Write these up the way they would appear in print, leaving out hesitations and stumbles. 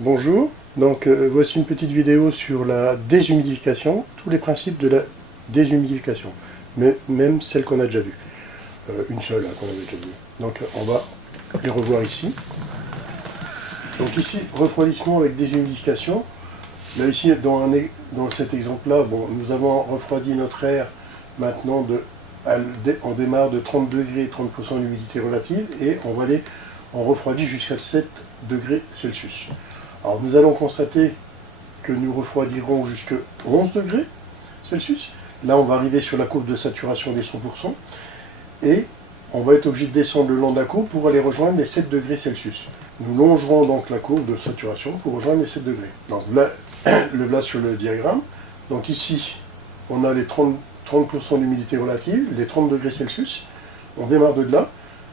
Bonjour, donc voici une petite vidéo sur la déshumidification, tous les principes de la déshumidification, mais même celle qu'on a déjà vue. Une seule qu'on avait déjà vue. Donc on va les revoir ici. Donc ici, refroidissement avec déshumidification. Là ici, dans cet exemple-là, bon, nous avons refroidi notre air maintenant, on démarre de 30 degrés, 30% d'humidité relative, et on refroidit jusqu'à 7 degrés Celsius. Alors nous allons constater que nous refroidirons jusqu'à 11 degrés Celsius. Là on va arriver sur la courbe de saturation des 100%, et on va être obligé de descendre le long de la courbe pour aller rejoindre les 7 degrés Celsius. Nous longerons donc la courbe de saturation pour rejoindre les 7 degrés. Donc là, le voilà sur le diagramme. Donc ici, on a les 30% d'humidité relative, les 30 degrés Celsius. On démarre de là.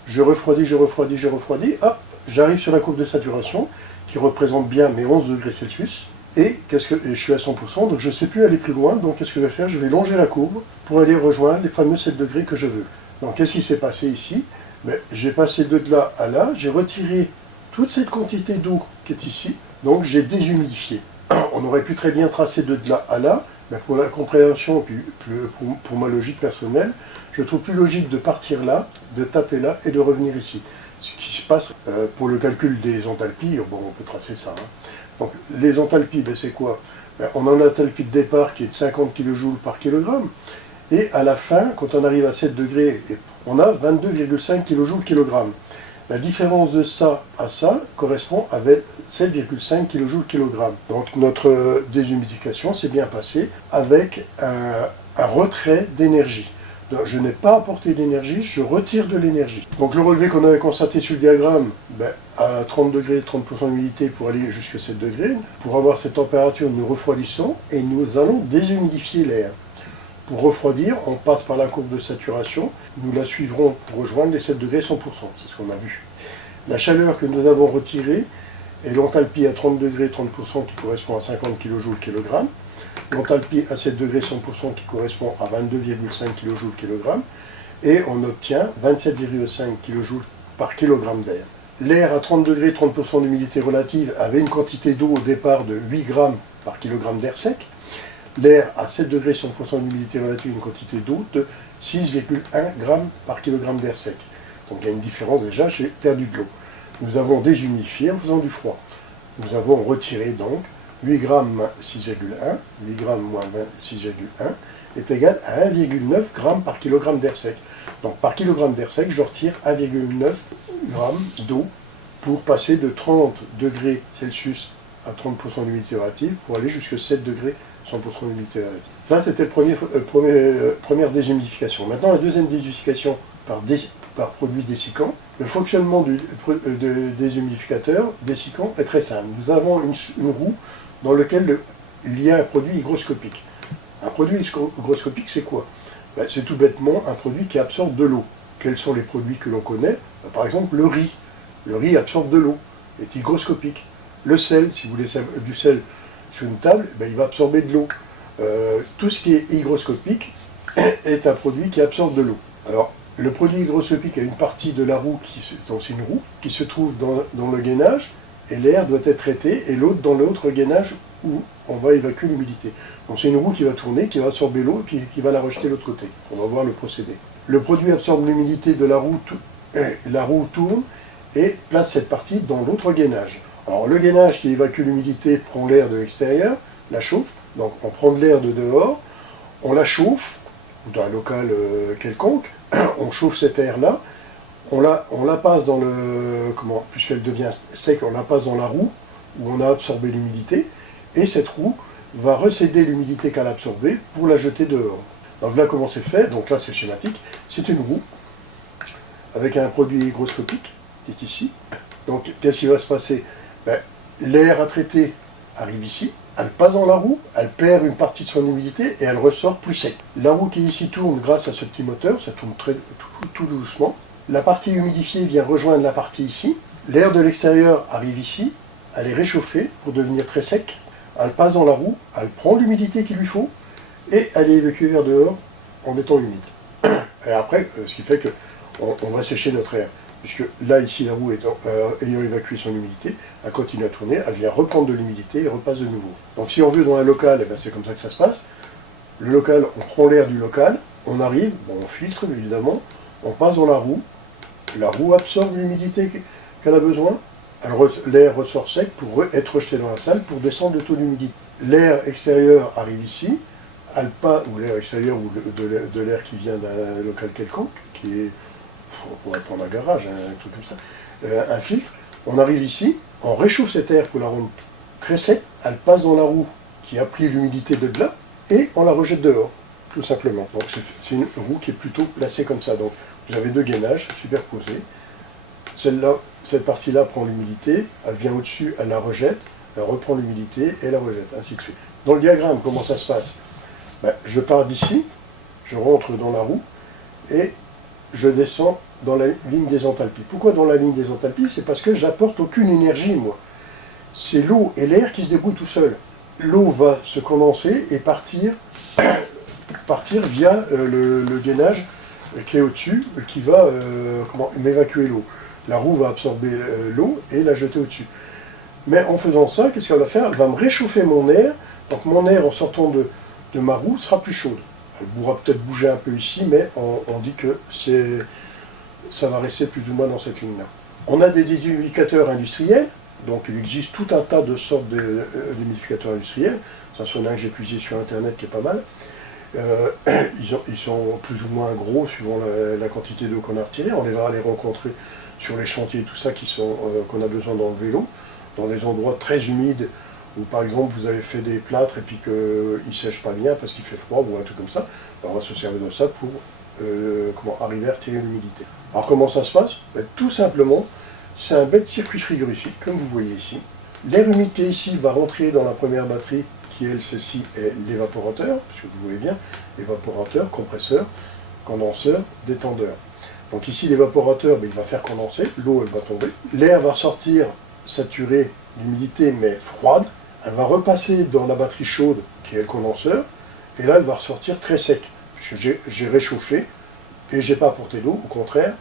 Je refroidis, je refroidis, je refroidis. Hop, j'arrive sur la courbe de saturation qui représente bien mes 11 degrés Celsius. Et je suis à 100%, donc je ne sais plus aller plus loin. Donc qu'est-ce que je vais faire? Je vais longer la courbe pour aller rejoindre les fameux 7 degrés que je veux. Donc qu'est-ce qui s'est passé ici? J'ai passé de là à là, j'ai retiré toute cette quantité d'eau qui est ici, donc j'ai déshumidifié. On aurait pu très bien tracer de là à là, mais pour la compréhension, puis pour ma logique personnelle, je trouve plus logique de partir là, de taper là et de revenir ici. Ce qui se passe pour le calcul des enthalpies, bon, on peut tracer ça. Donc les enthalpies, c'est quoi? On a une enthalpie de départ qui est de 50 kJ par kilogramme, et à la fin, quand on arrive à 7 degrés, on a 22,5 kJ kilogramme. La différence de ça à ça correspond à 7,5 kJ kilogramme. Donc notre déshumidification s'est bien passée avec un retrait d'énergie. Je n'ai pas apporté d'énergie, je retire de l'énergie. Donc le relevé qu'on avait constaté sur le diagramme, à 30 degrés, 30% d'humidité pour aller jusqu'à 7 degrés, pour avoir cette température, nous refroidissons et nous allons déshumidifier l'air. Pour refroidir, on passe par la courbe de saturation, nous la suivrons pour rejoindre les 7 degrés 100%, c'est ce qu'on a vu. La chaleur que nous avons retirée est l'enthalpie à 30 degrés 30% qui correspond à 50 kJ kg, l'enthalpie à 7 degrés 100% qui correspond à 22,5 kJ kg, et on obtient 27,5 kJ par kg d'air. L'air à 30 degrés 30% d'humidité relative avait une quantité d'eau au départ de 8 grammes par kg d'air sec. L'air à 7 degrés 100% d'humidité relative, une quantité d'eau de 6,1 g par kg d'air sec. Donc il y a une différence déjà, j'ai perdu de l'eau. Nous avons déshumidifié en faisant du froid. Nous avons retiré donc 8 g 6,1, 8 g moins 6,1 est égal à 1,9 g par kg d'air sec. Donc par kg d'air sec, je retire 1,9 g d'eau pour passer de 30 degrés Celsius à 30% d'humidité relative pour aller jusqu'à 7 degrés 100% d'humidité relative. Ça, c'était la première déshumidification. Maintenant, la deuxième déshumidification par produit dessicant. Le fonctionnement du déshumidificateur dessicant est très simple. Nous avons une roue dans laquelle il y a un produit hygroscopique. Un produit hygroscopique, c'est quoi? C'est tout bêtement un produit qui absorbe de l'eau. Quels sont les produits que l'on connaît? Par exemple, le riz. Le riz absorbe de l'eau, est hygroscopique. Le sel, si vous voulez du sel sur une table, il va absorber de l'eau. Tout ce qui est hygroscopique est un produit qui absorbe de l'eau. Alors, le produit hygroscopique a une partie de la roue, c'est une roue, qui se trouve dans le gainage, et l'air doit être traité, et l'autre dans l'autre gainage où on va évacuer l'humidité. Donc c'est une roue qui va tourner, qui va absorber l'eau, et qui va la rejeter de l'autre côté. On va voir le procédé. Le produit absorbe l'humidité de la roue tourne, et place cette partie dans l'autre gainage. Alors le gainage qui évacue l'humidité prend l'air de l'extérieur, la chauffe, donc on prend de l'air de dehors, on la chauffe, ou dans un local quelconque, on chauffe cet air-là, on la passe dans puisqu'elle devient sec, on la passe dans la roue, où on a absorbé l'humidité, et cette roue va recéder l'humidité qu'elle a absorbée pour la jeter dehors. Donc là, comment c'est fait? Donc là, c'est schématique, c'est une roue, avec un produit hygroscopique, qui est ici. Donc, qu'est-ce qui va se passer? L'air à traiter arrive ici, elle passe dans la roue, elle perd une partie de son humidité et elle ressort plus sec. La roue qui ici tourne grâce à ce petit moteur, ça tourne tout doucement. La partie humidifiée vient rejoindre la partie ici. L'air de l'extérieur arrive ici, elle est réchauffée pour devenir très sec. Elle passe dans la roue, elle prend l'humidité qu'il lui faut et elle est évacuée vers dehors en étant humide. Et après, ce qui fait qu'on va sécher notre air. puisque là, ici, la roue ayant évacué son humidité, elle continue à tourner, elle vient reprendre de l'humidité et repasse de nouveau. Donc si on veut dans un local, eh ben, c'est comme ça que ça se passe. Le local, on prend l'air du local, on arrive, bon, on filtre évidemment, on passe dans la roue absorbe l'humidité qu'elle a besoin, l'air ressort sec pour être rejeté dans la salle pour descendre le taux d'humidité. L'air extérieur arrive ici, ou l'air extérieur ou de l'air qui vient d'un local quelconque, qui est, on pourrait prendre un garage, un truc comme ça, un filtre. On arrive ici, on réchauffe cet air pour la rendre très sec, elle passe dans la roue qui a pris l'humidité de là, et on la rejette dehors, tout simplement. Donc c'est une roue qui est plutôt placée comme ça. Donc vous avez deux gainages superposés. Celle-là, cette partie-là prend l'humidité, elle vient au-dessus, elle la rejette, elle reprend l'humidité et la rejette, ainsi de suite. Dans le diagramme, comment ça se passe? Ben, je pars d'ici, je rentre dans la roue et je descends dans la ligne des enthalpies. Pourquoi dans la ligne des enthalpies? C'est parce que j'apporte aucune énergie, moi. C'est l'eau et l'air qui se débrouillent tout seuls. L'eau va se condenser et partir via le gainage qui est au-dessus, qui va m'évacuer l'eau. La roue va absorber l'eau et la jeter au-dessus. Mais en faisant ça, qu'est-ce qu'elle va faire? Elle va me réchauffer mon air. Donc mon air, en sortant de ma roue, sera plus chaude. Elle pourra peut-être bouger un peu ici, mais on dit que ça va rester plus ou moins dans cette ligne-là. On a des déshumidificateurs industriels. Donc il existe tout un tas de sortes d'humidificateurs industriels. Ça soit un que j'ai puisé sur internet qui est pas mal. Ils sont plus ou moins gros suivant la quantité d'eau qu'on a retirée. On va les rencontrer sur les chantiers et tout ça qu'on a besoin d'enlever l'eau, dans des endroits très humides où par exemple vous avez fait des plâtres et puis qu'ils ne sèchent pas bien parce qu'il fait froid ou un truc comme ça. Ben, on va se servir de ça pour arriver à retirer l'humidité. Alors comment ça se passe? Ben, tout simplement, c'est un bête circuit frigorifique, comme vous voyez ici. L'air humide qui est ici va rentrer dans la première batterie, qui elle, celle-ci, est l'évaporateur, puisque vous voyez bien, évaporateur, compresseur, condenseur, détendeur. Donc ici, l'évaporateur, ben, il va faire condenser, l'eau, elle va tomber. L'air va sortir saturé d'humidité, mais froide. Elle va repasser dans la batterie chaude, qui est le condenseur, et là, elle va ressortir très sec, puisque j'ai réchauffé, et j'ai pas apporté d'eau, au contraire.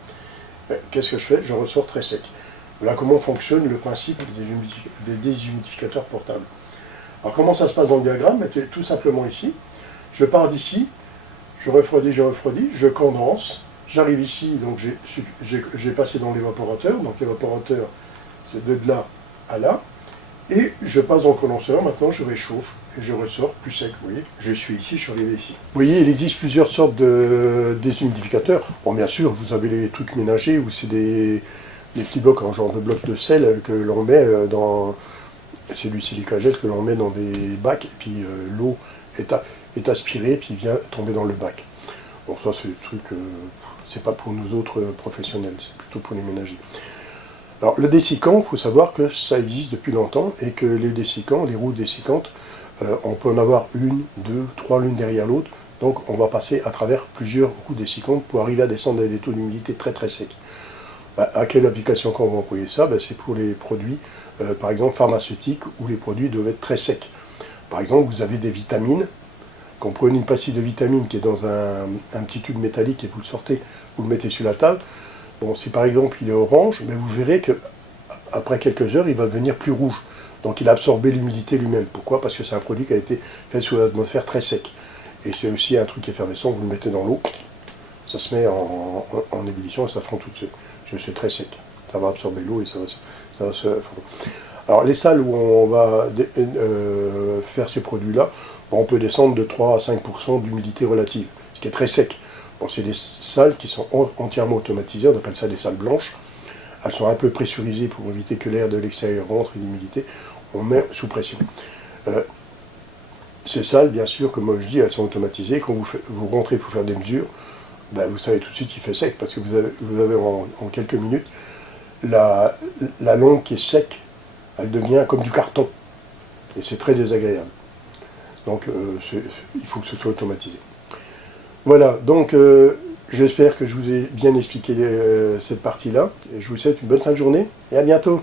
Ben, qu'est-ce que je fais? Je ressors très sec. Voilà comment fonctionne le principe des déshumidificateurs portables. Alors comment ça se passe dans le diagramme? Ben, tout simplement ici, je pars d'ici, je refroidis, je condense, j'arrive ici, donc j'ai passé dans l'évaporateur, donc l'évaporateur c'est de là à là, et je passe dans le condenseur, maintenant je réchauffe, et je ressors plus sec, vous voyez, je suis ici, je suis arrivé ici. Vous voyez, il existe plusieurs sortes de déshumidificateurs. Bon, bien sûr, vous avez les trucs ménagers, où c'est des petits blocs, en genre de blocs de sel, que l'on met dans... C'est du silicagel que l'on met dans des bacs, et puis l'eau est aspirée, puis vient tomber dans le bac. Bon, ça c'est le truc, c'est pas pour nous autres professionnels, c'est plutôt pour les ménagers. Alors le dessicant, il faut savoir que ça existe depuis longtemps, et que les dessicants, les roues dessicantes, on peut en avoir une, deux, trois l'une derrière l'autre, donc on va passer à travers plusieurs roues dessicantes pour arriver à descendre à des taux d'humidité très très secs. À quelle application qu'on va employer ça? C'est pour les produits, par exemple pharmaceutiques, où les produits doivent être très secs. Par exemple, vous avez des vitamines. Quand vous prenez une pastille de vitamine qui est dans un petit tube métallique et vous le sortez, vous le mettez sur la table. Bon, si par exemple il est orange, mais vous verrez qu'après quelques heures, il va devenir plus rouge. Donc il a absorbé l'humidité lui-même. Pourquoi? Parce que c'est un produit qui a été fait sous l'atmosphère très sec. Et c'est aussi un truc effervescent, vous le mettez dans l'eau, ça se met en ébullition et ça fond tout de suite. Parce que c'est très sec. Ça va absorber l'eau et ça va se fondre. Alors les salles où on va faire ces produits-là, on peut descendre de 3 à 5% d'humidité relative, ce qui est très sec. Bon, c'est des salles qui sont entièrement automatisées, on appelle ça des salles blanches. Elles sont un peu pressurisées pour éviter que l'air de l'extérieur rentre et l'humidité. On met sous pression. Ces salles, bien sûr, comme je dis, elles sont automatisées. Quand vous rentrez pour faire des mesures, ben, vous savez tout de suite qu'il fait sec, parce que vous avez en quelques minutes la longue qui est sec, elle devient comme du carton. Et c'est très désagréable. Donc il faut que ce soit automatisé. Voilà, donc j'espère que je vous ai bien expliqué cette partie-là. Je vous souhaite une bonne fin de journée et à bientôt.